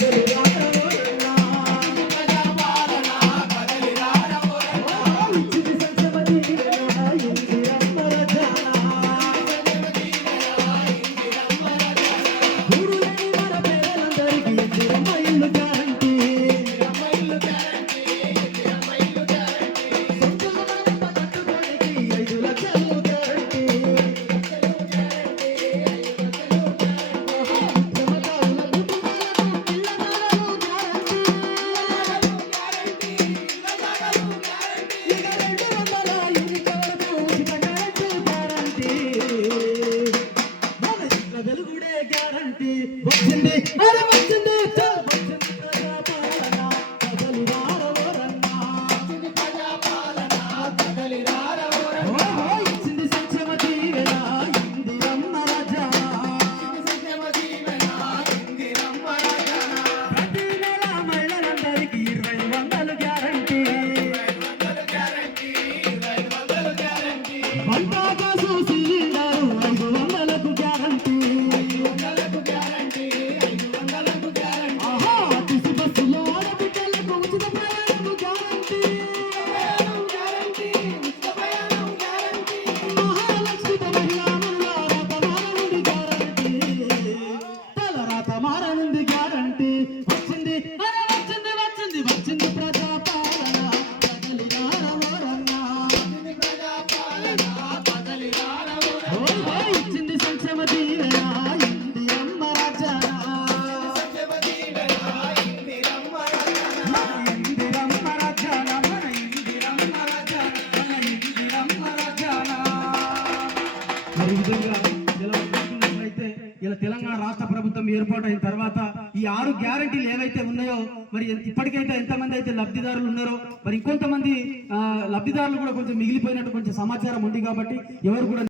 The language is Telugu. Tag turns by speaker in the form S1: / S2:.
S1: ಮೊದಲು గ్యారంటీ వచ్చింది. అరే వచ్చింది వచ్చింది ప్రజాపాలన కదలి రారవరన్నా ఓహో ఇచ్చింది సంక్షేమ దీవెన ఇందిరమ్మ రాజానా ప్రతి నెల మహిళలందరికీ ఇరవై వందలు గ్యారంటీ. వంట కాసు సిలిండరు మారనుంది గ్యారంటీ. వచ్చింది. అరే వచ్చింది వచ్చింది వచ్చింది ప్రజాపాలన. కదలి ఇచ్చింది సంక్షేమ దీవెన. ఇంది అమ్మ రాజానా ఇలా తెలంగాణ రాష్ట్ర ప్రభుత్వం ఏర్పాటైన తర్వాత ఈ ఆరు గ్యారంటీలు ఏవైతే ఉన్నాయో మరి ఇప్పటికైతే ఎంతమంది అయితే లబ్ధిదారులు ఉన్నారో మరి ఇంకొంతమంది ఆ, లబ్ధిదారులు కూడా కొంచెం మిగిలిపోయినట్టు కొంచెం సమాచారం ఉంది కాబట్టి ఎవరు కూడా